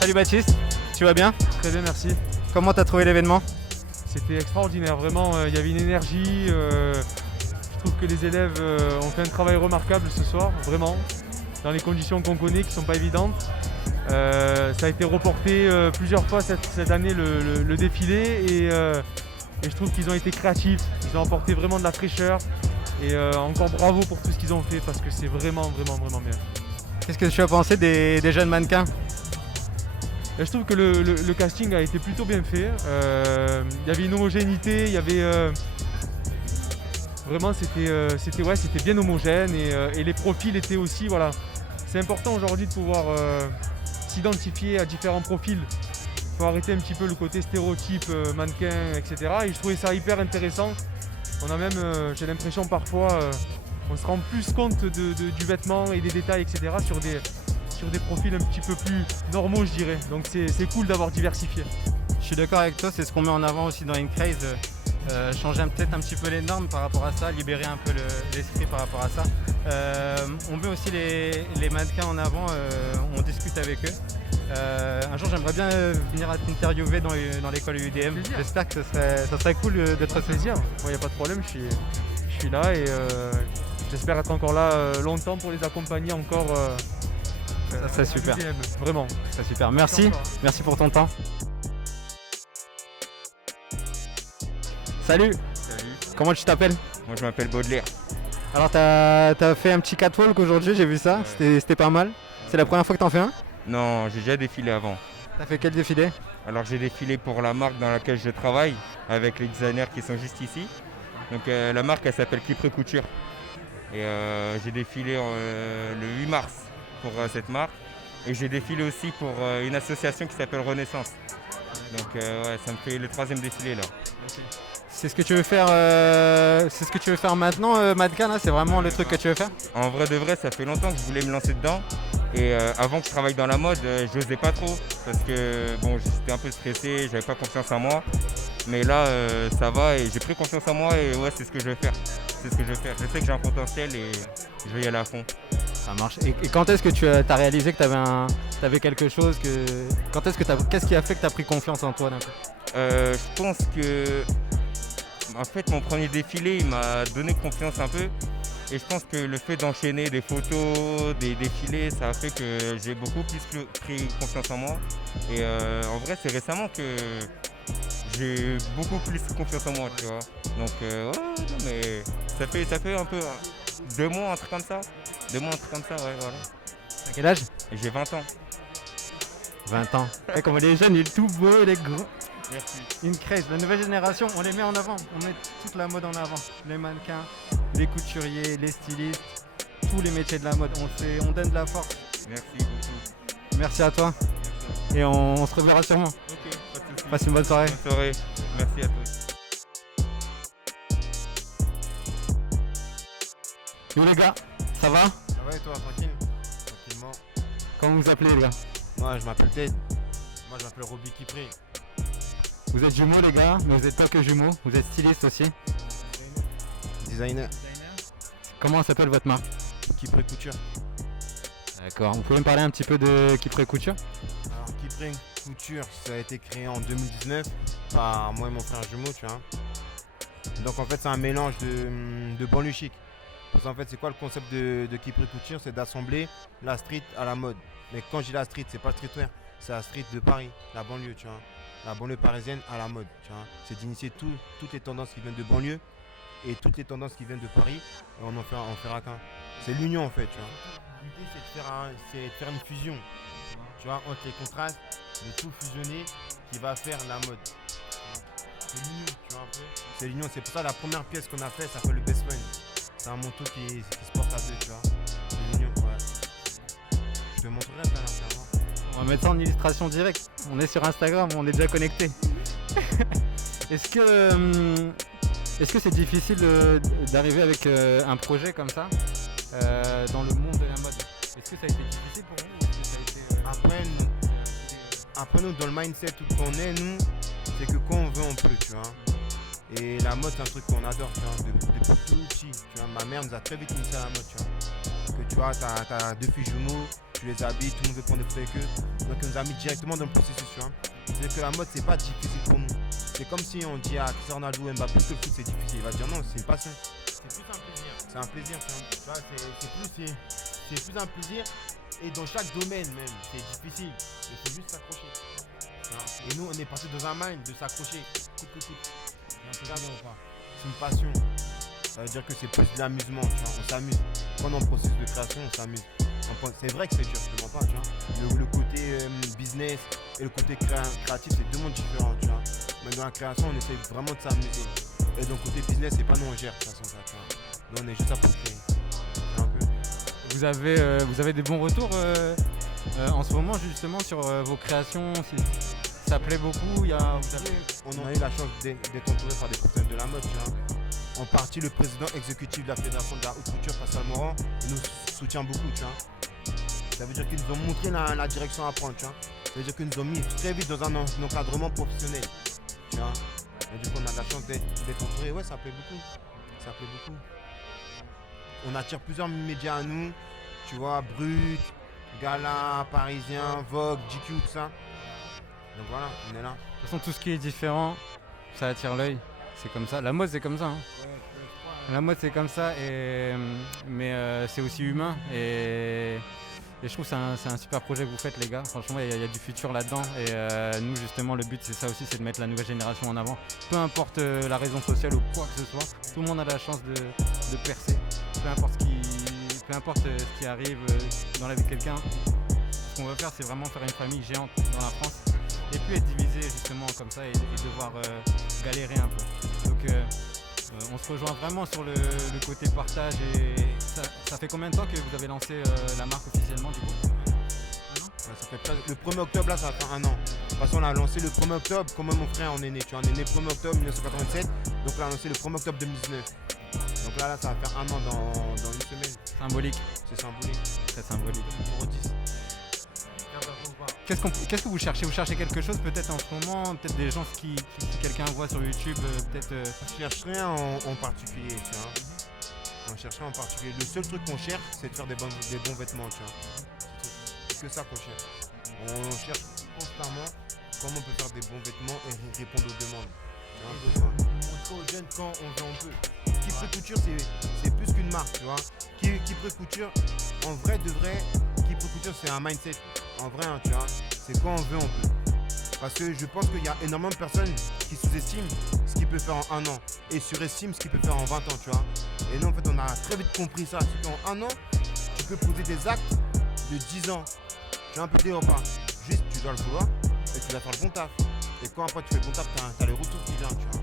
Salut Baptiste, tu vas bien? Très bien, merci. Comment t'as trouvé l'événement? C'était extraordinaire, vraiment, il y avait une énergie. Je trouve que les élèves ont fait un travail remarquable ce soir, vraiment, dans les conditions qu'on connaît qui ne sont pas évidentes. Ça a été reporté plusieurs fois cette année le défilé et je trouve qu'ils ont été créatifs, ils ont apporté vraiment de la fraîcheur et encore bravo pour tout ce qu'ils ont fait parce que c'est vraiment bien. Qu'est-ce que tu as pensé des jeunes mannequins? Et je trouve que le casting a été plutôt bien fait. Il y avait une homogénéité, il y avait vraiment c'était bien homogène et les profils étaient aussi voilà. C'est important aujourd'hui de pouvoir s'identifier à différents profils. Il faut arrêter un petit peu le côté stéréotype, mannequin, etc. Et je trouvais ça hyper intéressant. On a même, j'ai l'impression parfois, on se rend plus compte du vêtement et des détails, etc. sur des profils un petit peu plus normaux, je dirais. Donc c'est cool d'avoir diversifié. Je suis d'accord avec toi, c'est ce qu'on met en avant aussi dans Incraze. Changer peut-être un petit peu les normes par rapport à ça, libérer un peu l'esprit par rapport à ça. On met aussi les mannequins en avant, on discute avec eux. Un jour j'aimerais bien venir t'interviewer dans l'école UDM. J'espère que ça serait cool de te plaisir. Il n'y a pas de problème, je suis là et j'espère être encore là longtemps pour les accompagner encore. Ça serait super. UDM, vraiment. Ça serait super. Merci pour ton temps. Salut. Salut. Comment tu t'appelles? Moi je m'appelle Baudelaire. Alors t'as fait un petit catwalk aujourd'hui, j'ai vu ça, ouais. C'était pas mal. C'est la première fois que t'en fais un? Non, j'ai déjà défilé avant. T'as fait quel défilé? Alors j'ai défilé pour la marque dans laquelle je travaille, avec les designers qui sont juste ici. Donc la marque elle s'appelle Kipre Couture. Et j'ai défilé le 8 mars pour cette marque. Et j'ai défilé aussi pour une association qui s'appelle Renaissance. Donc ouais, ça me fait le 3e défilé là. Merci. C'est ce que tu veux faire maintenant, mannequin là? C'est vraiment le truc que tu veux faire? En vrai de vrai, ça fait longtemps que je voulais me lancer dedans. Et avant que je travaille dans la mode, je n'osais pas trop. Parce que bon, j'étais un peu stressé, j'avais pas confiance en moi. Mais là, ça va et j'ai pris confiance en moi et ouais, c'est ce que je vais faire. C'est ce que je vais faire. Je sais que j'ai un potentiel et je vais y aller à fond. Ça marche. Et quand est-ce que tu as réalisé que tu avais quelque chose qu'est-ce qui a fait que tu as pris confiance en toi d'un coup? Je pense que en fait mon premier défilé il m'a donné confiance un peu et je pense que le fait d'enchaîner des photos, des défilés, ça a fait que j'ai beaucoup plus pris confiance en moi et en vrai c'est récemment que j'ai beaucoup plus confiance en moi, tu vois. Donc ouais, non, mais ça fait un peu 2 mois, un truc comme ça. 2 mois, un truc comme ça, ouais, voilà. À quel âge? J'ai 20 ans. 20 ans. Et comme les jeunes, il est tout beau, il est gros. Merci. Incraze, la nouvelle génération, on les met en avant. On met toute la mode en avant. Les mannequins, les couturiers, les stylistes, tous les métiers de la mode. On donne de la force. Merci beaucoup. Merci à toi. Merci. Et on se reverra sûrement. Ok, pas de soucis. Passe une bonne soirée. Bonne soirée. Merci à tous. Yo les gars, ça va? Ça va et toi, tranquille? Tranquillement. Comment vous appelez les gars? Moi je m'appelle Ted. Moi je m'appelle Roby Kipré. Vous êtes jumeaux les gars, mais vous n'êtes pas que jumeaux, vous êtes stylistes aussi. Designer. Comment s'appelle votre marque? Kipré Couture. D'accord, vous pouvez me parler un petit peu de Kipre Couture? Alors Kipré Couture, ça a été créé en 2019 par moi et mon frère jumeau, tu vois. Donc en fait c'est un mélange de banlieue chic. Parce qu'en fait c'est quoi le concept de Kipré Couture? C'est d'assembler la street à la mode. Mais quand je dis la street, c'est pas le streetwear, c'est la street de Paris, la banlieue, tu vois. La banlieue parisienne à la mode, tu vois. C'est d'initier toutes les tendances qui viennent de banlieue et toutes les tendances qui viennent de Paris et on fera qu'un. C'est l'union en fait, tu vois. L'idée c'est de faire une fusion, tu vois, entre les contrastes, de tout fusionner qui va faire la mode. C'est l'union, tu vois un peu. C'est l'union, c'est pour ça la première pièce qu'on a fait ça s'appelle le best friend. C'est un manteau qui se porte à deux, tu vois. C'est l'union, ouais. Je te montrerai ça là, clairement. On va mettre ça en illustration directe. On est sur Instagram, on est déjà connecté. Est-ce que c'est difficile d'arriver avec un projet comme ça dans le monde de la mode? Est-ce que ça a été difficile pour vous ou est-ce que ça a été Après, nous, dans le mindset qu'on est, nous, c'est que quand on veut, on peut, tu vois. Et la mode, c'est un truc qu'on adore, tu vois, depuis tout petit. Tu vois, ma mère nous a très vite initié à la mode, tu vois. Que tu vois, t'as 2 filles jumeaux, tu les habilles, tout le monde veut prendre des photos avec eux. Donc, elle nous a mis directement dans le processus, tu vois. C'est que la mode, c'est pas difficile pour nous. C'est comme si on dit à Cristiano Ronaldo ou Mbappé que le foot, c'est difficile. Il va dire non, c'est une passion. C'est plus un plaisir. C'est un plaisir, tu vois. C'est plus un plaisir. Et dans chaque domaine, même, c'est difficile. Il faut juste s'accrocher. Et nous, on est passé dans un mind de s'accrocher. C'est une passion. Ça veut dire que c'est plus de l'amusement, tu vois. On s'amuse. Quand on est en processus de création, on s'amuse. C'est vrai que c'est dur, je te mens pas, tu vois. Le côté business et le côté créatif, c'est 2 mondes différents, tu vois. Mais dans la création, on essaie vraiment de s'amuser. Et dans le côté business, c'est pas nous on gère de toute façon, ça, tu vois. Nous, on est juste là pour créer. Un peu. Vous avez des bons retours en ce moment justement sur vos créations ça plaît beaucoup On a eu la chance d'être entouré par des professionnels de la mode, tu vois. En partie, le président exécutif de la fédération de la haute couture, Pascal Morand, il nous soutient beaucoup, tu vois. Ça veut dire qu'ils nous ont montré la direction à prendre, tu vois. Ça veut dire qu'ils nous ont mis très vite dans un encadrement professionnel, tu vois. Et du coup, on a la chance d'être entouré. Ouais, ça plaît beaucoup. Ça plaît beaucoup. On attire plusieurs médias à nous, tu vois, Brut, Gala, Parisien, Vogue, GQ, tout ça. Donc voilà, on est là. De toute façon, tout ce qui est différent, ça attire l'œil. C'est comme ça. La mode, c'est comme ça. Hein. La mode, c'est comme ça. Mais c'est aussi humain. Et je trouve que c'est un super projet que vous faites, les gars. Franchement, il y a du futur là-dedans. Et nous, justement, le but, c'est ça aussi, c'est de mettre la nouvelle génération en avant. Peu importe la raison sociale ou quoi que ce soit, tout le monde a la chance de percer. Peu importe ce qui arrive dans la vie de quelqu'un. Ce qu'on veut faire, c'est vraiment faire une famille géante dans la France. Et puis être divisé justement comme ça et devoir galérer un peu. Donc on se rejoint vraiment sur le côté partage. Et ça fait combien de temps que vous avez lancé la marque officiellement du coup? Ça fait le 1er octobre, là, ça va faire 1 an. De toute façon, on a lancé le 1er octobre, comme mon frère, on est né. Tu vois, on est né le 1er octobre 1987. Donc là, on a lancé le 1er octobre 2019. Donc là, ça va faire 1 an dans une semaine. Symbolique. C'est symbolique. Très symbolique. Numéro 10. Qu'est-ce que vous cherchez? Vous cherchez quelque chose peut-être en ce moment? Peut-être des gens qui quelqu'un voit sur YouTube peut-être On cherche rien en particulier, tu vois. On cherche rien en particulier. Le seul truc qu'on cherche, c'est de faire des bons vêtements, tu vois. C'est que ça qu'on cherche. On cherche constamment comment on peut faire des bons vêtements et répondre aux demandes. C'est un peu ça. Montrer aux jeunes quand on veut, on peut. Kipre Couture, c'est plus qu'une marque, tu vois. Kipre Couture, en vrai de vrai, Kipre Couture, c'est un mindset. En vrai, hein, tu vois, c'est quand on veut, on peut. Parce que je pense qu'il y a énormément de personnes qui sous-estiment ce qu'il peut faire en 1 an et surestiment ce qu'il peut faire en 20 ans, tu vois. Et nous, en fait, on a très vite compris ça. C'est qu'en 1 an, tu peux poser des actes de 10 ans. Tu as un peu des repas. Juste, tu dois le vouloir et tu dois faire le bon taf. Et quand après tu fais le bon taf, tu as le retour qui vient, tu vois.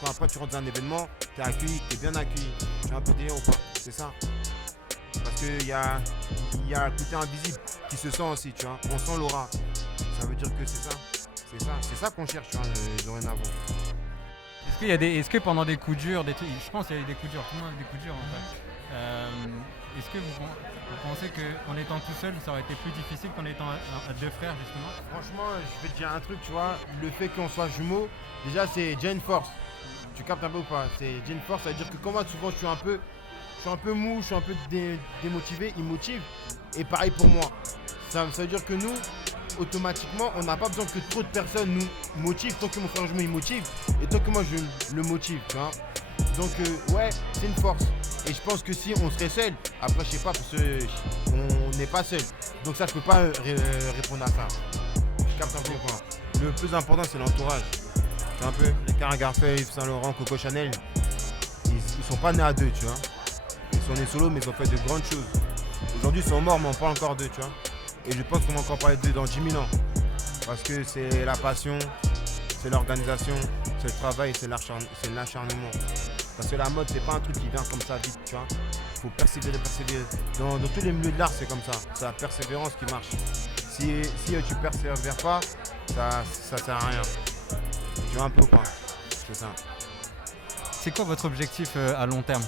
Quand après tu rentres dans un événement, tu es accueilli, tu es bien accueilli. Tu as un peu des repas. C'est ça. Parce qu'il y a le côté invisible qui se sent aussi, tu vois. On sent l'aura. Ça veut dire que c'est ça. C'est ça qu'on cherche, tu vois, dorénavant. Est-ce que pendant des coups durs, je pense qu'il y a eu des coups durs, tout le monde a eu des coups durs en fait. Est-ce que vous pensez qu'en étant tout seul, ça aurait été plus difficile qu'en étant à 2 frères justement? Franchement, je vais te dire un truc, tu vois, le fait qu'on soit jumeaux, déjà c'est déjà une force. Tu captes un peu ou pas? C'est déjà une force, ça veut dire que comme moi souvent je suis un peu mou, je suis un peu démotivé, il motive. Et pareil pour moi. Ça veut dire que nous, automatiquement, on n'a pas besoin que trop de personnes nous motivent. Tant que mon frère jumeau il motive et tant que moi je le motive, tu vois. Donc ouais, c'est une force. Et je pense que si on serait seul, après je sais pas, parce qu'on n'est pas seul. Donc ça je peux pas répondre à ça. Je capte un peu quoi. Le plus important c'est l'entourage. C'est un peu les Karl Lagerfeld, Yves Saint Laurent, Coco Chanel. Ils sont pas nés à 2, tu vois. Ils sont nés solo mais ils ont fait de grandes choses. Aujourd'hui ils sont morts mais on parle encore d'eux, tu vois. Et je pense qu'on va encore parler d'eux dans 10 000 ans. Parce que c'est la passion, c'est l'organisation, c'est le travail, c'est l'acharnement. Parce que la mode, c'est pas un truc qui vient comme ça vite, tu vois. Il faut persévérer. Dans tous les milieux de l'art, c'est comme ça. C'est la persévérance qui marche. Si tu persévères pas, ça sert à rien. Tu vois un peu quoi. C'est ça. C'est quoi votre objectif à long terme?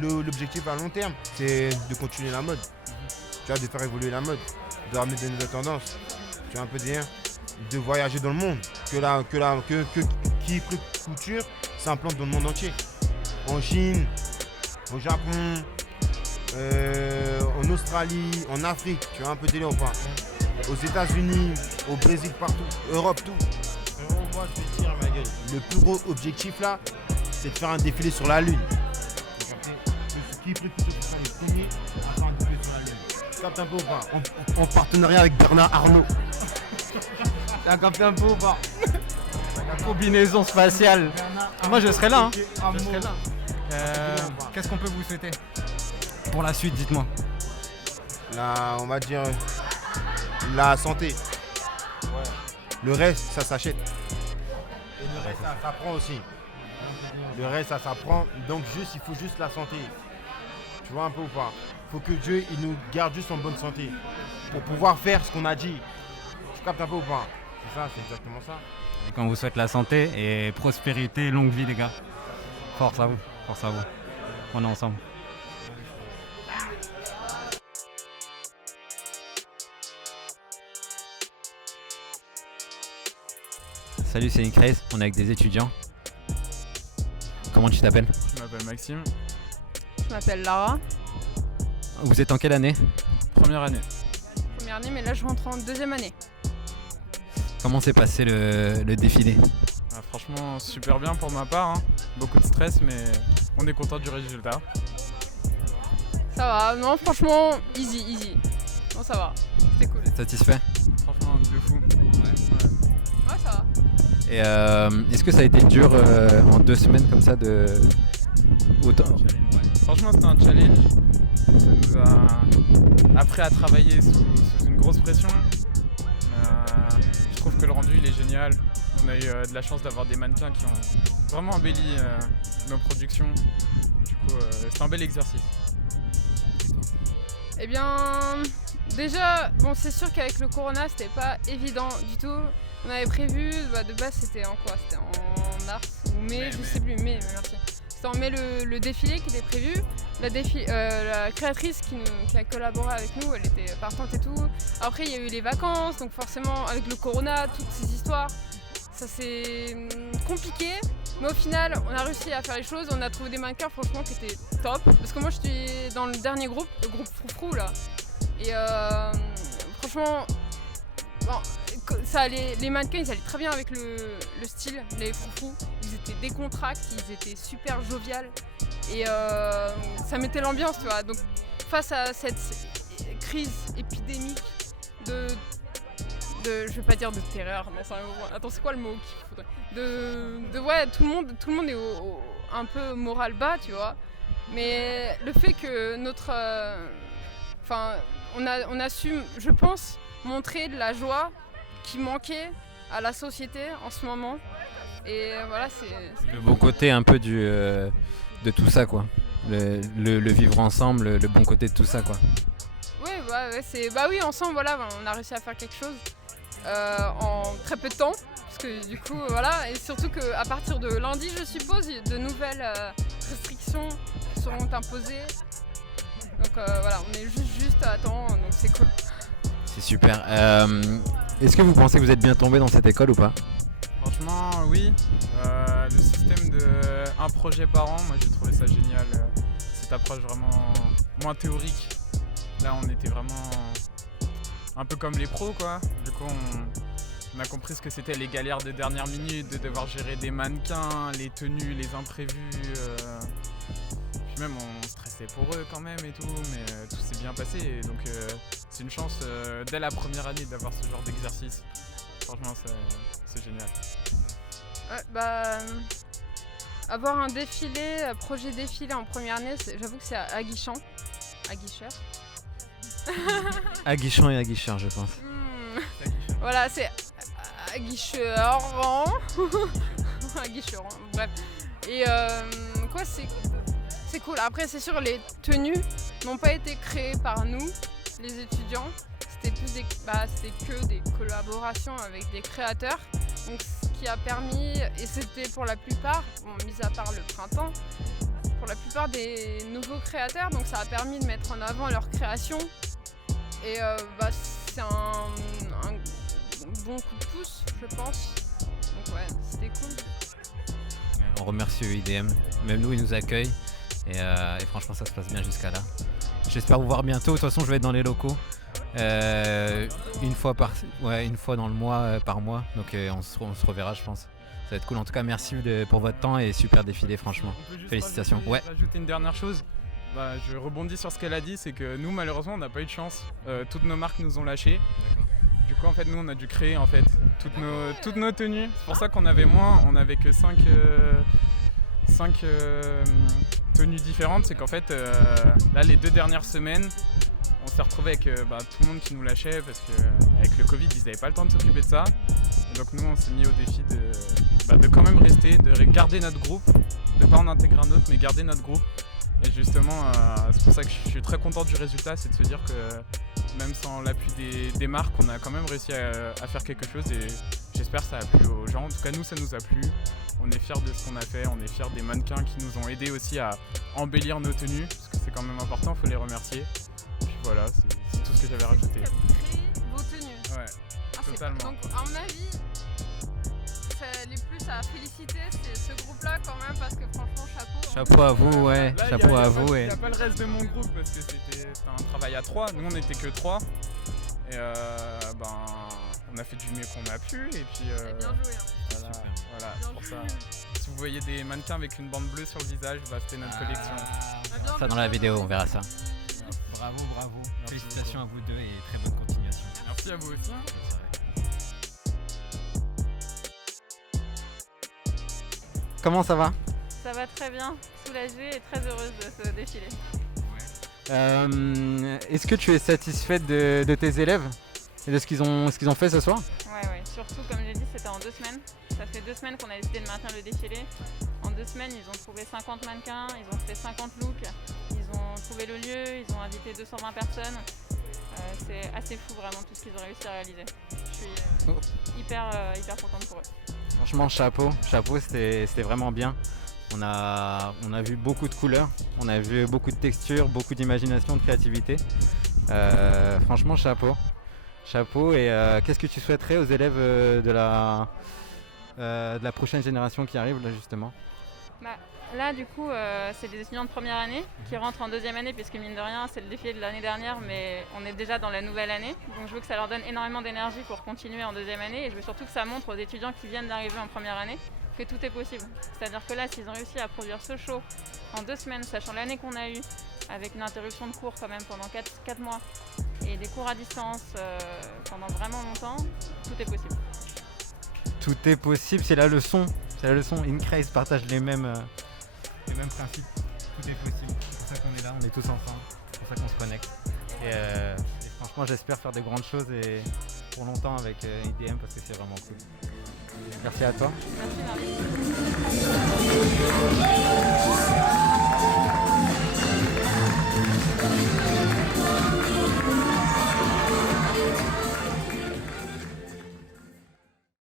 L'objectif à long terme, c'est de continuer la mode. tu vois, de faire évoluer la mode, de ramener de nouvelles tendances, tu vois un peu dire, de voyager dans le monde, qui couture s'implante dans le monde entier. En Chine, au Japon, en Australie, en Afrique, tu vois un peu délire ou pas. Aux États-Unis, au Brésil, partout, Europe, tout. Frérot, moi je vais dire ma gueule. Le plus gros objectif là, c'est de faire un défilé sur la Lune. Qui plutôt pour faire les premiers à faire un défilé sur la Lune. Tu captes un peu ou pas en partenariat avec Bernard Arnault. T'as capté un peu ou pas? Combinaison spatiale. Moi je serai là. Je serai là. Qu'est-ce qu'on peut vous souhaiter pour la suite, dites-moi. Là, on va dire la santé. Le reste, ça s'achète. Et le reste, ça s'apprend aussi. Le reste, ça s'apprend. Donc il faut juste la santé. Tu vois un peu ou pas? Il faut que Dieu il nous garde juste en bonne santé pour pouvoir faire ce qu'on a dit. Tu captes un peu ou pas? C'est ça, c'est exactement ça. Et qu'on vous souhaite la santé et prospérité, longue vie les gars. Force à vous, force à vous. On est ensemble. Salut, c'est Incraze, on est avec des étudiants. Comment tu t'appelles? Je m'appelle Maxime, Je m'appelle Lara, Vous êtes en quelle année? première année. première année, mais là je rentre en deuxième année. Comment s'est passé le défilé? Ah, franchement, super bien pour ma part, hein. Beaucoup de stress, mais on est content du résultat. Ça va, non franchement, easy. Non ça va, c'était cool. Vous êtes satisfait? Franchement, de fou. Ouais ça va. Et est-ce que ça a été dur en 2 semaines comme ça de... Autant... Franchement, c'était un challenge. Ça nous a appris à travailler sous une grosse pression. Je trouve que le rendu il est génial. On a eu de la chance d'avoir des mannequins qui ont vraiment embelli nos productions. Du coup, c'est un bel exercice. Eh bien, déjà, bon c'est sûr qu'avec le corona c'était pas évident du tout. On avait prévu, de base c'était en quoi? C'était en mars ou mai, je sais plus, mai, merci. C'était en mai le défilé qui était prévu. La créatrice qui a collaboré avec nous, elle était partante et tout. Après il y a eu les vacances, donc forcément avec le corona, toutes ces histoires, ça c'est compliqué. Mais au final, on a réussi à faire les choses, on a trouvé des mannequins franchement qui étaient top. Parce que moi je suis dans le dernier groupe, le groupe Froufrou là. Et franchement, bon, ça allait, les mannequins ils allaient très bien avec le style, les Froufrous. Ils étaient décontractés, ils étaient super joviales. Et ça mettait l'ambiance, tu vois. Donc face à cette crise épidémique je vais pas dire de terreur, mais attends, c'est quoi le mot qu'il faudrait ouais, tout le monde est un peu moral bas, tu vois. Mais le fait que on a su, je pense, montrer de la joie qui manquait à la société en ce moment. Et voilà, c'est Le beau côté un peu de tout ça quoi. Le vivre ensemble, le bon côté de tout ça quoi. Oui, ensemble, voilà, on a réussi à faire quelque chose en très peu de temps. Parce que du coup, voilà, et surtout qu'à partir de lundi, je suppose, de nouvelles restrictions seront imposées. Donc voilà, on est juste à temps, donc c'est cool. C'est super. Est-ce que vous pensez que vous êtes bien tombé dans cette école ou pas? Franchement, oui. Le système de un projet par an, moi j'ai trouvé ça génial. Cette approche vraiment moins théorique. Là, on était vraiment un peu comme les pros, quoi. Du coup, on a compris ce que c'était les galères de dernière minute, de devoir gérer des mannequins, les tenues, les imprévus. Puis même, on stressait pour eux quand même et tout, mais tout s'est bien passé. Et donc, c'est une chance dès la première année d'avoir ce genre d'exercice. Franchement, c'est génial. Ouais, avoir un défilé, un projet défilé en première année, j'avoue que c'est aguichant. Aguicheur. Aguichant et aguicheur, je pense. Voilà, c'est aguicheur. Aguicheur, bref. Et quoi, c'est cool. Après, c'est sûr, les tenues n'ont pas été créées par nous, les étudiants. C'était que des collaborations avec des créateurs. Donc, ce qui a permis, et c'était pour la plupart, mis à part le printemps, pour la plupart des nouveaux créateurs, donc ça a permis de mettre en avant leur création Et c'est un bon coup de pouce, je pense. Donc ouais, c'était cool. On remercie IDM, même nous ils nous accueillent et franchement ça se passe bien jusqu'à là. J'espère vous voir bientôt, de toute façon je vais être dans les locaux une fois dans le mois par mois, donc on se reverra je pense. Ça va être cool, en tout cas merci pour votre temps et super défilé franchement. On peut juste Félicitations. rajouter une dernière chose. Je rebondis sur ce qu'elle a dit, c'est que nous malheureusement on n'a pas eu de chance. Toutes nos marques nous ont lâchés. Du coup en fait nous on a dû créer en fait toutes nos tenues. C'est pour ça qu'on avait moins, on avait que 5 tenues différentes. C'est qu'en fait là les 2 dernières semaines on s'est retrouvé avec tout le monde qui nous lâchait parce qu'avec le Covid ils n'avaient pas le temps de s'occuper de ça. Et donc nous on s'est mis au défi de quand même rester, de garder notre groupe, de pas en intégrer un autre mais garder notre groupe. Et justement c'est pour ça que je suis très content du résultat, c'est de se dire que même sans l'appui des marques, on a quand même réussi à faire quelque chose et j'espère que ça a plu aux gens. En tout cas, nous, ça nous a plu. On est fiers de ce qu'on a fait, on est fiers des mannequins qui nous ont aidés aussi à embellir nos tenues, parce que c'est quand même important, il faut les remercier. Puis voilà, c'est tout ce que j'avais rajouté. Vos tenues. Ouais, totalement. Donc, à mon avis, les plus à féliciter, c'est ce groupe-là quand même, parce que franchement, chapeau. Chapeau à vous, ouais, Là, chapeau à vous. Il n'y a pas le reste de mon groupe parce que c'était un travail à 3. Nous, on n'était que 3. Et on a fait du mieux qu'on a pu. Et puis, C'est bien joué. Hein. Voilà, Bien c'est pour ça. joué. Si vous voyez des mannequins avec une bande bleue sur le visage, c'était notre collection. Bien Ça dans joué. la vidéo, on verra ça. Bravo. Merci Félicitations à vous deux et très bonne continuation. Merci à vous aussi. Comment ça va? Ça va très bien, soulagée et très heureuse de ce défilé. Est-ce que tu es satisfaite de tes élèves et de ce qu'ils ont fait ce soir? Ouais, surtout comme j'ai dit, c'était en 2 semaines. Ça fait 2 semaines qu'on a décidé de maintenir le défilé. En 2 semaines, ils ont trouvé 50 mannequins, ils ont fait 50 looks, ils ont trouvé le lieu, ils ont invité 220 personnes. C'est assez fou vraiment tout ce qu'ils ont réussi à réaliser. Je suis hyper contente pour eux. Franchement, chapeau, c'était vraiment bien. On a vu beaucoup de couleurs, on a vu beaucoup de textures, beaucoup d'imagination, de créativité. Franchement, chapeau. Et qu'est-ce que tu souhaiterais aux élèves de la prochaine génération qui arrive là justement? Là du coup c'est des étudiants de première année qui rentrent en 2e année puisque mine de rien c'est le défilé de l'année dernière mais on est déjà dans la nouvelle année. Donc je veux que ça leur donne énormément d'énergie pour continuer en 2e année et je veux surtout que ça montre aux étudiants qui viennent d'arriver en première année que tout est possible. C'est-à-dire que là s'ils ont réussi à produire ce show en 2 semaines, sachant l'année qu'on a eue, avec une interruption de cours quand même pendant 4 mois et des cours à distance pendant vraiment longtemps, tout est possible. Tout est possible, c'est la leçon. InCraze partage les mêmes principes. Tout est possible. C'est pour ça qu'on est là, on est tous ensemble. C'est pour ça qu'on se connecte. Et franchement, j'espère faire de grandes choses et pour longtemps avec IDM parce que c'est vraiment cool. Merci à toi. Merci.